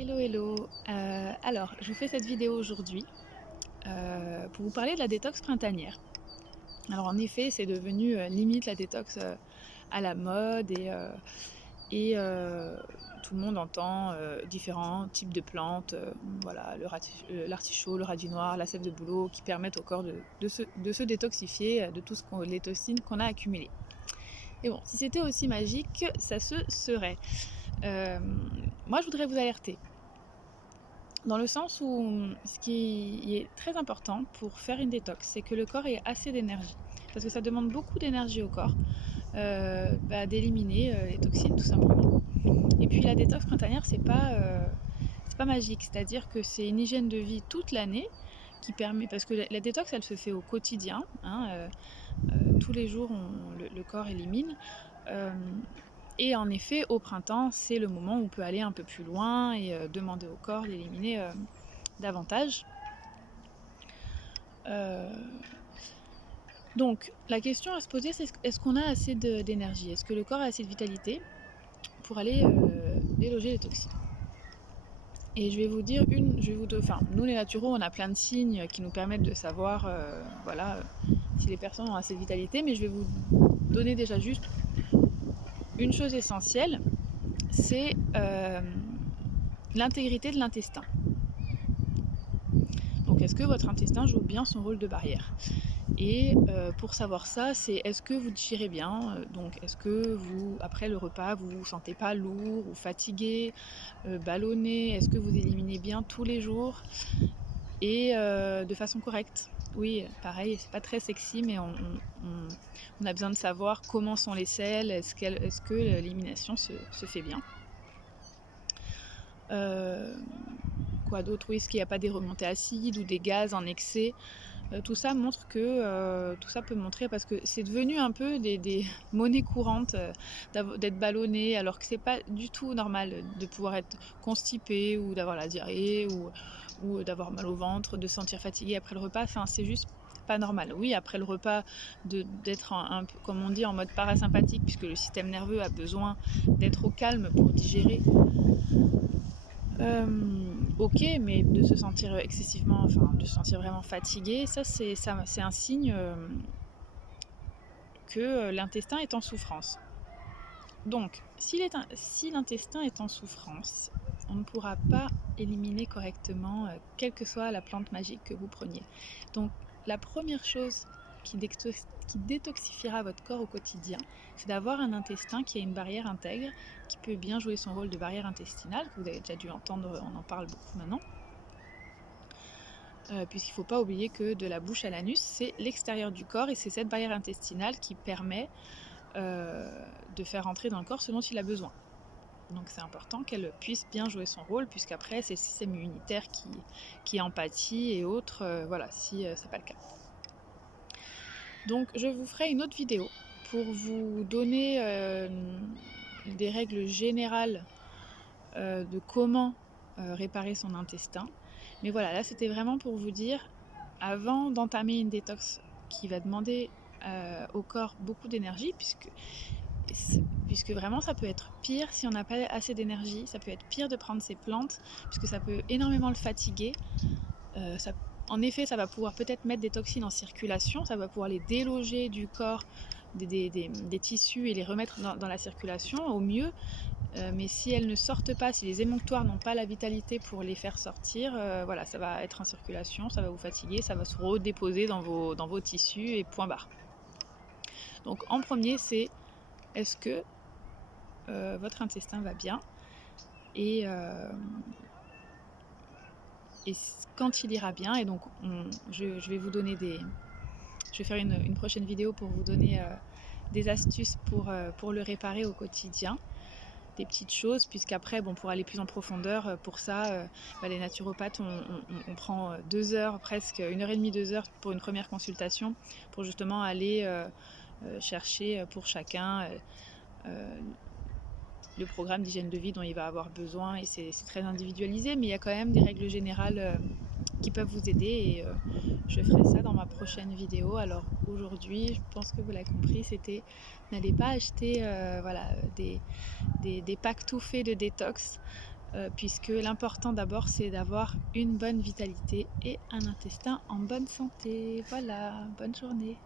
Hello, hello. Alors, je vous fais cette vidéo aujourd'hui pour vous parler de la détox printanière. Alors, en effet, c'est devenu limite la détox à la mode et tout le monde entend différents types de plantes, voilà, l'artichaut, le radis noir, la sève de bouleau, qui permettent au corps de se détoxifier de tout les toxines qu'on a accumulées. Et bon, si c'était aussi magique, ça se serait. Moi, je voudrais vous alerter. Dans le sens où ce qui est très important pour faire une détox, c'est que le corps ait assez d'énergie. Parce que ça demande beaucoup d'énergie au corps d'éliminer les toxines tout simplement. Et puis la détox printanière, c'est pas magique. C'est-à-dire que c'est une hygiène de vie toute l'année qui permet, parce que la détox, elle se fait au quotidien, hein, tous les jours, le corps élimine. Euh, et en effet, au printemps, c'est le moment où on peut aller un peu plus loin et demander au corps d'éliminer davantage. Euh, donc, la question à se poser, c'est est-ce qu'on a assez d'énergie? Est-ce que le corps a assez de vitalité pour aller déloger les toxines? Et je vais vous dire enfin, nous les naturaux, on a plein de signes qui nous permettent de savoir, voilà, si les personnes ont assez de vitalité, mais je vais vous donner déjà juste une chose essentielle, c'est l'intégrité de l'intestin. Donc, est-ce que votre intestin joue bien son rôle de barrière? Et pour savoir ça, c'est est-ce que vous digérez bien? Donc est-ce que vous, après le repas, vous vous sentez pas lourd ou fatigué, ballonné? Est-ce que vous éliminez bien tous les jours et de façon correcte? Oui, pareil, c'est pas très sexy, mais on a besoin de savoir comment sont les selles, est-ce que l'élimination se fait bien? Quoi d'autre? Oui, est-ce qu'il n'y a pas des remontées acides ou des gaz en excès? Tout ça montre que tout ça peut montrer, parce que c'est devenu un peu des monnaies courantes d'être ballonné, alors que c'est pas du tout normal de pouvoir être constipé ou d'avoir la diarrhée ou d'avoir mal au ventre, de se sentir fatigué après le repas. Enfin, c'est juste pas normal. Oui, après le repas, d'être un peu, comme on dit, en mode parasympathique, puisque le système nerveux a besoin d'être au calme pour digérer. Ok, mais de se sentir excessivement, enfin, de se sentir vraiment fatigué, c'est un signe que l'intestin est en souffrance. Donc, si l'intestin est en souffrance, on ne pourra pas éliminer correctement, quelle que soit la plante magique que vous preniez. Donc, la première chose qui détoxifiera votre corps au quotidien, c'est d'avoir un intestin qui a une barrière intègre, qui peut bien jouer son rôle de barrière intestinale, que vous avez déjà dû entendre, on en parle beaucoup maintenant. Puisqu'il ne faut pas oublier que de la bouche à l'anus, c'est l'extérieur du corps et c'est cette barrière intestinale qui permet de faire entrer dans le corps ce dont il a besoin. Donc c'est important qu'elle puisse bien jouer son rôle, puisqu'après c'est le système immunitaire qui en pâtit et autres, voilà, si c'est pas le cas. Donc je vous ferai une autre vidéo pour vous donner des règles générales de comment réparer son intestin. Mais voilà, là c'était vraiment pour vous dire, avant d'entamer une détox qui va demander au corps beaucoup d'énergie, puisque vraiment ça peut être pire si on n'a pas assez d'énergie, ça peut être pire de prendre ces plantes, puisque ça peut énormément le fatiguer. En effet, ça va pouvoir peut-être mettre des toxines en circulation, ça va pouvoir les déloger du corps, des tissus, et les remettre dans la circulation au mieux. Mais si elles ne sortent pas, si les émonctoires n'ont pas la vitalité pour les faire sortir, voilà, ça va être en circulation, ça va vous fatiguer, ça va se redéposer dans vos tissus et point barre. Donc en premier, c'est est-ce que votre intestin va bien et quand il ira bien, et donc je vais vous donner je vais faire une prochaine vidéo pour vous donner des astuces pour le réparer au quotidien, des petites choses, puisqu'après, bon, pour aller plus en profondeur, pour ça, les naturopathes, on prend 2 heures, presque 1h30, 2 heures pour une première consultation, pour justement aller chercher pour chacun le programme d'hygiène de vie dont il va avoir besoin, et c'est très individualisé, mais il y a quand même des règles générales qui peuvent vous aider, et je ferai ça dans ma prochaine vidéo. Alors aujourd'hui, je pense que vous l'avez compris, c'était n'allez pas acheter voilà, des packs tout faits de détox. puisque l'important d'abord, c'est d'avoir une bonne vitalité et un intestin en bonne santé. Voilà, bonne journée.